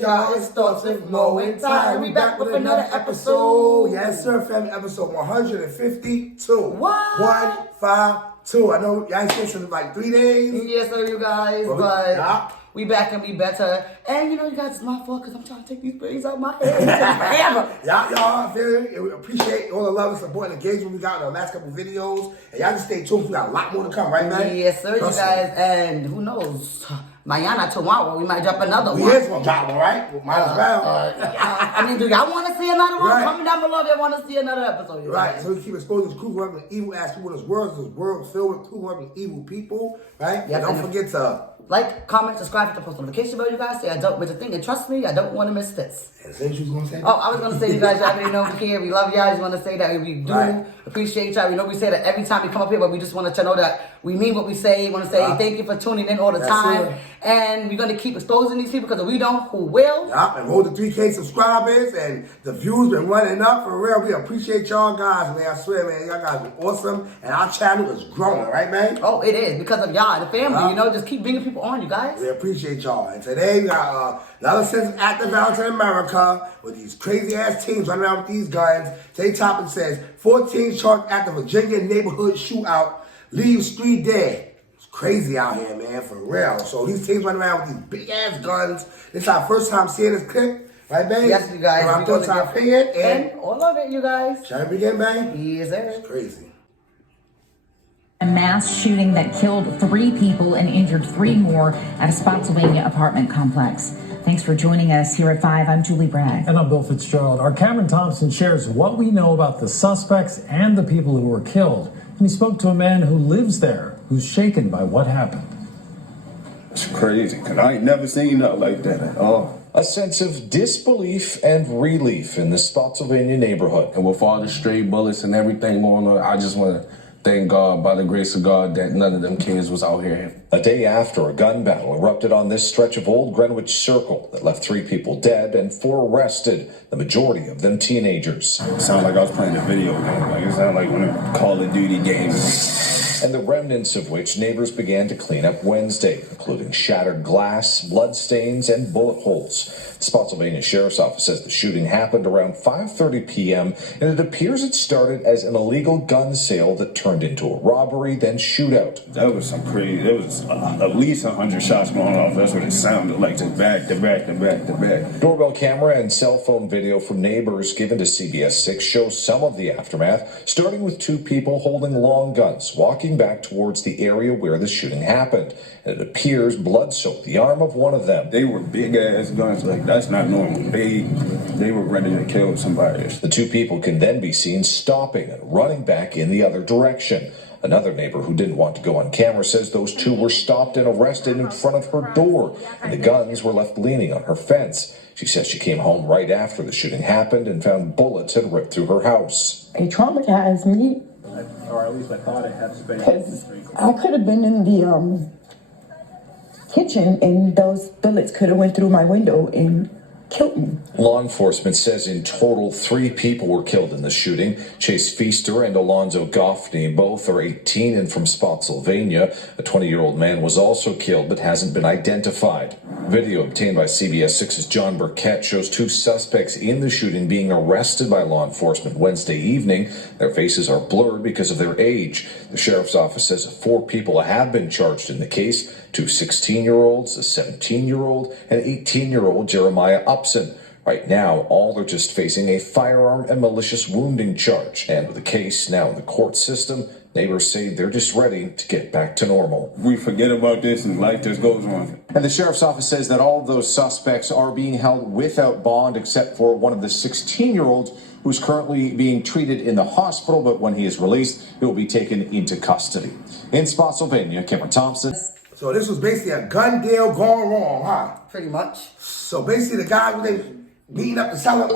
y'all. It starts with Mo and Ty. We back with another episode. Yes, sir, family. Episode 152. What? 152. I know y'all ain't seen since like 3 days. Yes, sir, you guys. But we back and we better. And you know, you guys, it's my fault because I'm trying to take these braids out of my head. y'all feel it? We appreciate all the love and support and engagement we got in the last couple videos. And y'all just stay tuned. We got a lot more to come, right, man? Yes, sir, you guys. And who knows? Mañana, tomorrow, we might drop another one. We is going to drop one, right? Might as well. I mean, do y'all want to see another one? Right. Comment down below if y'all want to see another episode. Right, so we keep exposing this cruel, corrupt, and evil ass people in this world filled with cruel, corrupt, and evil people, right? Yes, and don't forget to like, comment, subscribe, hit the post notification bell, you guys. Say I don't miss a thing, and trust me, I don't want to miss this. Is that what you was going to say? Oh, I was going to say, you guys already know we're here. We love y'all. I just want to say that we do appreciate y'all. We know we say that every time we come up here, but we just wanted to know that we mean what we say. We want to say thank you for tuning in all the time. It. And we're going to keep exposing these people because if we don't, who will? Yup, and roll the 3K subscribers, and the views been running up. For real, we appreciate y'all guys, man. I swear, man, y'all guys are awesome. And our channel is growing, right, man? Oh, it is because of y'all, the family. You know, just keep bringing people on, you guys. We appreciate y'all. And today we got another sense active out in America with these crazy ass teams running around with these guns. Today's topic says 14 charged after Virginia neighborhood shootout leaves 3 dead. It's crazy out here, man, for real. So these teams running around with these big ass guns. This is our first time seeing this clip, right, babe? Yes, you guys. Our thoughts, our opinion, and all of it, you guys. Shall we begin, babe? Yes, sir. It's crazy. A mass shooting that killed 3 people and injured 3 more at a Spotsylvania apartment complex. Thanks for joining us here at 5. I'm Julie Bragg. And I'm Bill Fitzgerald. Our Cameron Thompson shares what we know about the suspects and the people who were killed. And he spoke to a man who lives there, who's shaken by what happened. It's crazy, because I ain't never seen nothing like that at all. A sense of disbelief and relief in the Spotsylvania neighborhood. And with all the stray bullets and everything going on, I just want to thank God, by the grace of God, that none of them kids was out here. A day after a gun battle erupted on this stretch of Old Greenwich Circle that left 3 people dead and 4 arrested, the majority of them teenagers. It sounded like I was playing a video game. Like, it sounded like one of them Call of Duty games. And the remnants of which neighbors began to clean up Wednesday, including shattered glass, bloodstains, and bullet holes. The Spotsylvania Sheriff's Office says the shooting happened around 5:30 p.m., and it appears it started as an illegal gun sale that turned into a robbery, then shootout. That was some crazy. There was at least 100 shots going off. That's what it sounded like, just back to back to back to back. Doorbell camera and cell phone video from neighbors given to CBS 6 shows some of the aftermath, starting with 2 people holding long guns, walking back towards the area where the shooting happened. And it appears blood soaked the arm of one of them. They were big ass guns, like that's not normal. They were ready to kill somebody. The 2 people can then be seen stopping and running back in the other direction. Another neighbor who didn't want to go on camera says those 2 were stopped and arrested in front of her door, and the guns were left leaning on her fence. She says she came home right after the shooting happened and found bullets had ripped through her house. It traumatized me. Or at least I thought it had space. Because I could have been in the kitchen and those bullets could have went through my window and killed me. Law enforcement says in total 3 people were killed in the shooting. Chase Feaster and Alonzo Goffney, both are 18 and from Spotsylvania. A 20-year-old man was also killed but hasn't been identified. Video obtained by CBS 6's John Burkett shows 2 suspects in the shooting being arrested by law enforcement Wednesday evening. Their faces are blurred because of their age. The sheriff's office says 4 people have been charged in the case. 2 16-year-olds, a 17-year-old, and 18-year-old Jeremiah Upson. Right now, all are just facing a firearm and malicious wounding charge. And with the case now in the court system, neighbors say they're just ready to get back to normal. We forget about this and life just goes on. And the sheriff's office says that all of those suspects are being held without bond except for one of the 16-year-olds who's currently being treated in the hospital, but when he is released, he will be taken into custody. In Spotsylvania, Cameron Thompson. So this was basically a gun deal gone wrong, huh? Pretty much. So basically the guy was beating up to sell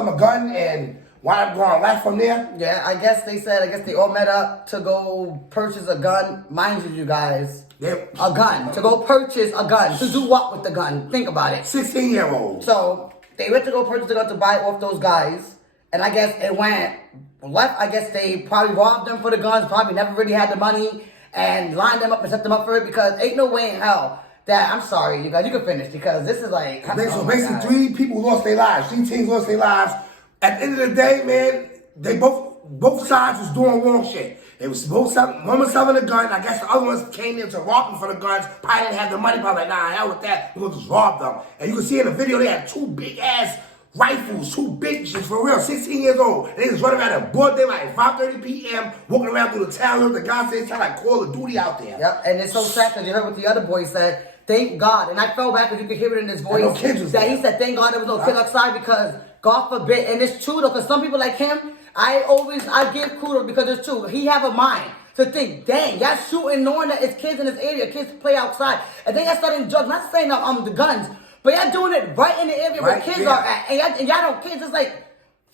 him a gun and wound up going left from there? Yeah, I guess they all met up to go purchase a gun. Mind you guys. Yep. A gun. To go purchase a gun. To do what with the gun? Think about it. 16-year-old. So they went to go purchase a gun to buy off those guys. And I guess it went left. I guess they probably robbed them for the guns. Probably never really had the money. And lined them up and set them up for it because ain't no way in hell that, I'm sorry, you guys, you can finish because this is like... So basically 3 people lost their lives. 3 teams lost their lives. At the end of the day, man, they both sides was doing wrong shit. They was both selling, one was selling a gun. I guess the other ones came in to rob them for the guns. Probably didn't have the money. Probably like, nah, hell with that. We're gonna just rob them. And you can see in the video they had 2 big ass rifles, 2 big shits for real. 16 years old. And they just running around at broad daylight, 5:30 p.m. walking around through the town. The guy said it sounded like Call of Duty out there. Yep, and it's so sad because you heard what the other boy said. Thank God, and I felt bad because you could hear it in his voice no kids was that there. he said, "Thank God there was no kid outside because God forbid." And it's true though, because some people like him, I give kudos because it's true. He have a mind to think, dang, y'all shooting knowing that it's kids in this area, kids play outside, and then y'all starting drugs. Not saying the guns, but y'all doing it right in the area where kids are at, and y'all don't kids. It's like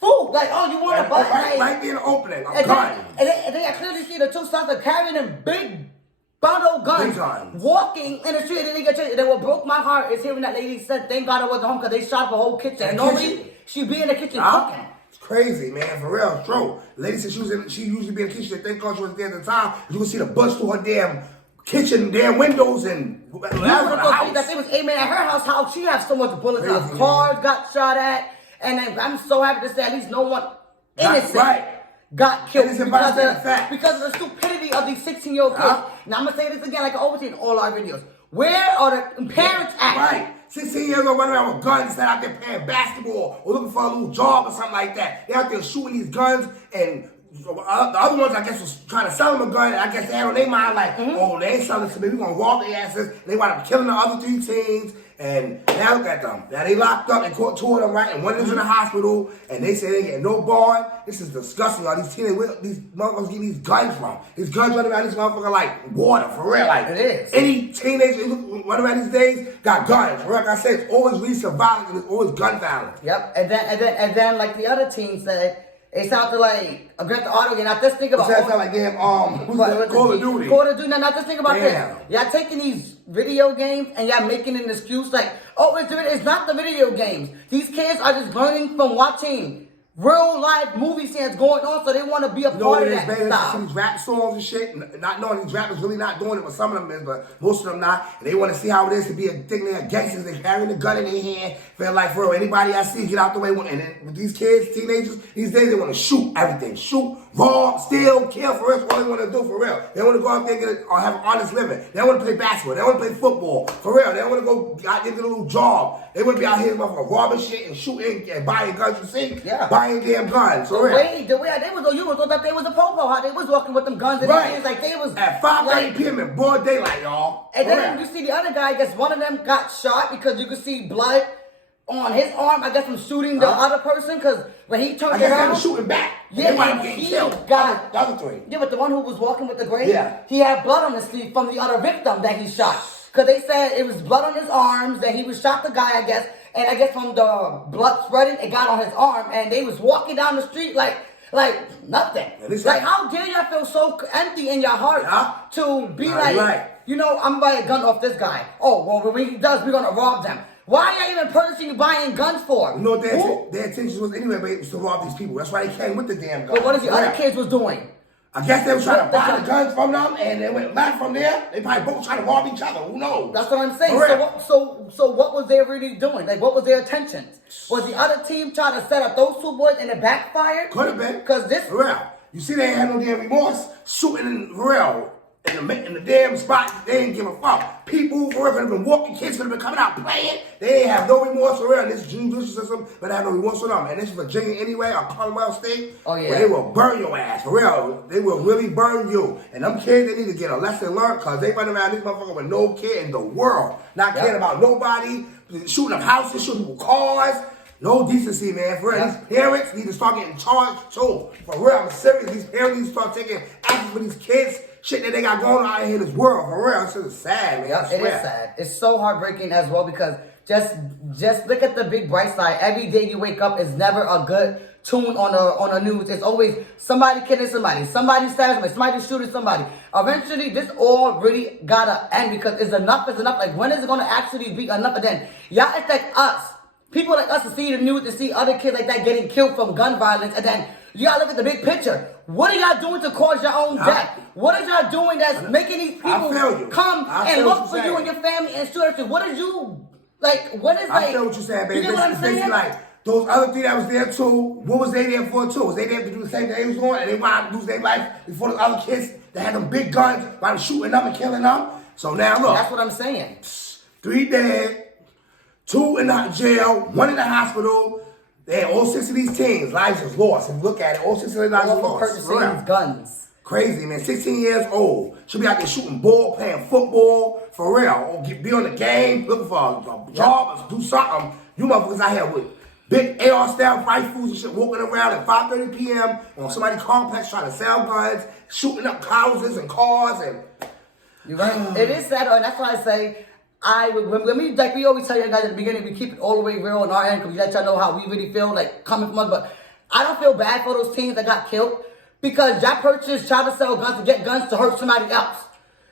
food, like you want to buy right there in the opening. And then I clearly see the 2 sons are carrying them big bundle guns, walking in the street, and then they get chased. And what broke my heart is hearing that lady said, "Thank God I wasn't home," because they shot up a whole kitchen. And normally she'd be in the kitchen cooking. It's crazy, man. For real, it's true. The lady said she usually be in the kitchen. Thank God she wasn't there at the time. You can see the bullets through her damn kitchen, damn windows, and that they was aiming at her house. How she have so much bullets? Her cars got shot at, and I'm so happy to say at least no one innocent got killed because of the stupidity of these 16-year-old kids. Now I'm gonna say this again, like I always say in all our videos. Where are the parents at? Right. 16 years old running around with guns that out there playing basketball or looking for a little job or something like that. They out there shooting these guns, and the other ones, I guess, was trying to sell them a gun, and I guess they had on their mind like, oh, they ain't selling to me, we gonna rob their asses. And they wound up killing the other 3 teens, and now look at them. Now they locked up and caught 2 of them, right? And one is in the hospital, and they say they get no bond. This is disgusting. All these these motherfuckers getting these guns from. These guns running around this motherfucker like water, for real. Like it is. Any teenager running around these days got guns. For real, like I said, it's always recent violence and it's always gun violence. Yep. And then like the other team said, it sounded like a Grand Theft Auto game. Now just think about it. Sound like damn Call of Duty. Call of Duty. Now just think about this. Y'all taking these video games and y'all making an excuse like, oh, it's not the video games. These kids are just learning from watching real life movie scenes going on, so they want to be a part of that style. These rap songs and shit, not knowing these rappers really not doing it, but some of them is, but most of them not. And they want to see how it is to be a thing. They're gangsters. They carrying a gun in their hand. Feel like, for real, anybody I see, get out the way. And then with these kids, teenagers, these days, they want to shoot everything. Shoot, rob, steal, kill, for real. That's all they want to do, for real. They want to go out there and have an honest living. They don't want to play basketball. They don't want to play football, for real. They don't want to go out there and get a little job. They want to be out here robbing shit and shooting and buying guns, you see? Yeah. Buying damn guns. The way they was, you would thought that they was a popo, how they was walking with them guns in their hands, like they was at 5:30 p.m. in broad daylight, y'all. And then you see the other guy, I guess one of them got shot because you could see blood on his arm, I guess from shooting the other person, because when he turned around, he was shooting back. Yeah, and he got the other 3. Yeah, but the one who was walking with the grave, yeah, he had blood on his sleeve from the other victim that he shot. Because they said it was blood on his arms, that he was shot the guy, I guess. And I guess from the blood spreading, it got on his arm. And they was walking down the street like nothing. Like, how dare y'all feel so empty in your heart to be you know, I'm buying a gun off this guy. Oh, well, when he does, we're going to rob them. Why are y'all even purchasing buying guns for? You know what their intention was anyway, but it was to rob these people. That's why they came with the damn gun. But what is the other kids was doing? I guess they were trying to buy the guns from them, and they went back from there. They probably both trying to rob each other. Who knows? That's what I'm saying. So what was they really doing? Like, what was their intentions? Was the other team trying to set up those 2 boys and it backfired? Could have been. Because this... For real. You see, they ain't had no damn remorse. Shooting in, for real, in the damn spot. They didn't give a fuck. People, for real, could have been walking. Kids could have been coming out playing. They ain't have no remorse, for real. And this judicial system, but they have no remorse for them. And this is Virginia anyway, or Commonwealth State. Oh, yeah. Where they will burn your ass, for real. They will really burn you. And them kids, they need to get a lesson learned, because they run around this motherfucker with no care in the world. Not caring about nobody. Shooting up houses, shooting up cars. No decency, man. For real, these parents need to start getting charged too. For real, I'm serious. These parents need to start taking action for these kids. Shit that they got going on out here in this world. For real, it's just sad, man. It is sad. It's so heartbreaking as well, because just look at the big bright side. Every day you wake up is never a good tune on the news. It's always somebody killing somebody, somebody stabbing somebody, somebody shooting somebody. Eventually, this all really gotta end, because it's enough is enough. Like, when is it gonna actually be enough? And then y'all expect us, people like us, to see the news, to see other kids like that getting killed from gun violence, and then You gotta look at the big picture. What are y'all doing to cause your own death? What are y'all doing that's making these people come and look for you and your family and shoot at you? What is you, like, what is, like... I feel what you're saying, baby. You get what I'm saying? Like, those other three that was there too, what was they there for too? Was they there to do the same thing they was doing and they wanted to lose their life before the other kids that had them big guns, while them shooting them and killing them? So now look. That's what I'm saying. 3 dead, 2 in the jail, 1 in the hospital. They had all 6 of these teens. Lives was lost. If you look at it, all 6 of their lives was lost. Purchasing these guns. Crazy, man. 16 years old. Should be out there shooting ball, playing football, for real. Or be on the game, looking for a job, or do something. You motherfuckers out here with big AR-style rifles and shit, walking around at 5:30 p.m. on somebody's complex trying to sell guns, shooting up houses and cars. And you're right. It is sad, and that's why I say, we always tell you guys at the beginning, we keep it all the way real on our end because we let y'all know how we really feel, like, coming from us. But I don't feel bad for those teens that got killed because y'all purchased, try to sell guns to get guns to hurt somebody else.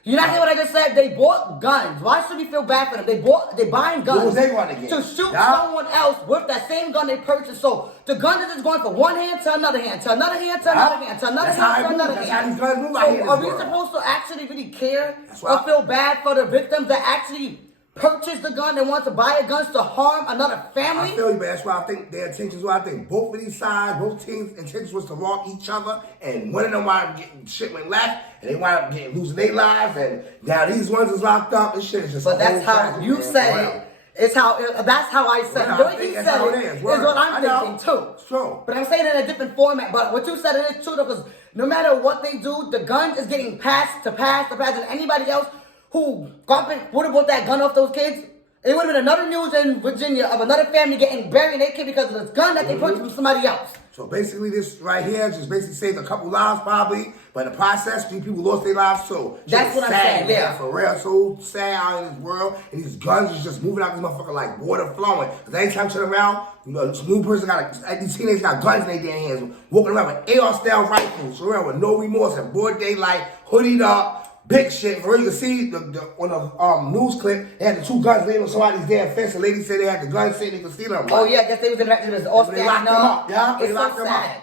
You not hear what I just said? They bought guns. Why should we feel bad for them? They buying guns what was they going to get? To shoot someone else with that same gun they purchased. So the gun is just going from one hand to another hand, to another hand, to another hand, to another hand, to another hand. That's how these guns move out here. So are we supposed to actually really care or feel bad for the victims that actually purchase the gun and want to buy a gun to harm another family? I feel you, but that's why I think their intentions were. I think both of these sides, both teams' intentions was to rob each other, and one of them wound up getting shit went left, and they wound up losing their lives, and now these ones is locked up. This shit is just. But that's how you said it. It's how that's how I said it. The way he said it is what I'm thinking too. It's true. But I'm saying it in a different format. But what you said it is true because no matter what they do, the gun is getting passed, and anybody else who would have bought that gun off those kids, it would have been another news in Virginia of another family getting buried in their kid because of this gun that they purchased from somebody else. So basically this right here just basically saved a couple lives probably, but in the process, these people lost their lives too. That's what I'm saying, yeah. For real, so sad out in this world, and these guns is just moving out this motherfucker like water flowing. Because anytime you turn around, you know, this new person these teenagers got guns in their damn hands, walking around with AR-style rifles, for real, with no remorse, and broad daylight, hoodied up, big shit. For real, you can see on the news clip, they had the 2 guns laying on somebody's damn fence. The lady said they had the guns sitting, you can see them. Right? Oh yeah, I guess they was in it was all they locked them up. Yeah, it's so sad.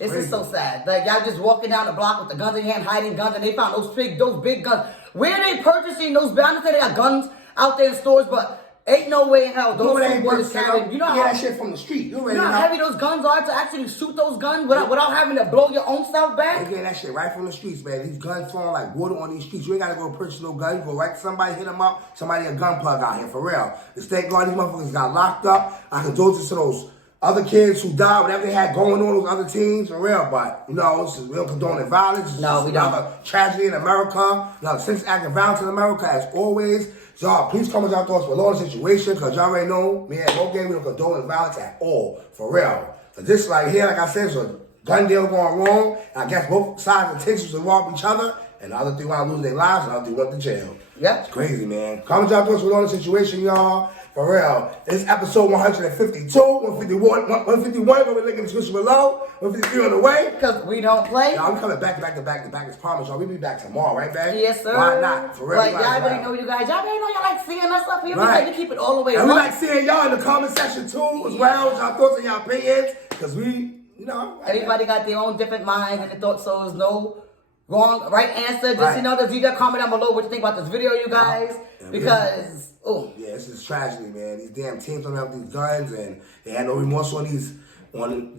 It's just so sad. Like y'all just walking down the block with the guns in your hand, hiding guns, and they found those big guns. Where are they purchasing those? I understand they got guns out there in stores, but ain't no way in hell those two boys carrying. You know how that shit from the street. You know how heavy those guns are to actually shoot those guns without having to blow your own self back? They getting that shit right from the streets, man. These guns falling like water on these streets. You ain't gotta go purchase no gun. You go right to somebody, hit them up. Somebody a gun plug out here, for real. Just thank God these motherfuckers got locked up. I condolences to those other kids who died, whatever they had going on, those other teams, for real. But, you know, we don't condone violence. No, we don't. Another tragedy in America. Another sense act of violence in America, as always. So y'all, please come with y'all thoughts for the situation, because y'all already know, me and Mo Game, we don't condone violence at all, for real. So this right here, like I said, is a gun deal going wrong. And I guess both sides' intentions to rob each other, and the other 3 want to lose their lives, and the other 3 went to jail. Yeah. It's crazy, man. Comment y'all thoughts for the situation, y'all. For real. It's episode 152, 151, gonna be linking in the description below. 153 on the way. Because we don't play. Y'all, we coming back as promised, y'all. We be back tomorrow, right, babe? Yes, sir. Why not? For real. Like, y'all already know you guys. Y'all already know y'all like seeing us up here. Right. We like to keep it all the way and up. we like seeing y'all in the comment section too, as well, with y'all thoughts and y'all opinions. Because we, you know. Everybody got their own different minds and their thoughts, so there's no wrong, right answer. Just, you know, just leave your comment down below what you think about this video, you guys. Because, yeah, it's just tragedy, man. These damn teams don't have these guns, and they had no remorse on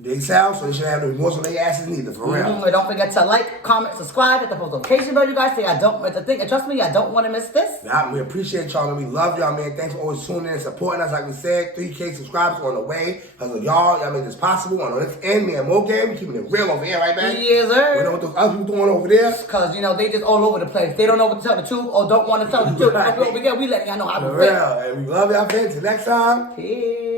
themselves, so they shouldn't have no remorse on their asses neither, for real. And don't forget to like, comment, subscribe, hit the post notification bell, you guys. So I don't miss a thing. And trust me, I don't want to miss this. Nah, we appreciate y'all, and we love y'all, man. Thanks for always tuning in and supporting us. Like we said, 3K subscribers on the way. Because of y'all made this possible. On this end, me and Mo Game, we keeping it real over here, right, man? Yes, sir. We know what those other people doing over there. Because, you know, they just all over the place. They don't know what to tell the truth or don't want to tell the truth. Right. Over here, we letting y'all know how to for real. And we love y'all, fans. Till next time. Peace.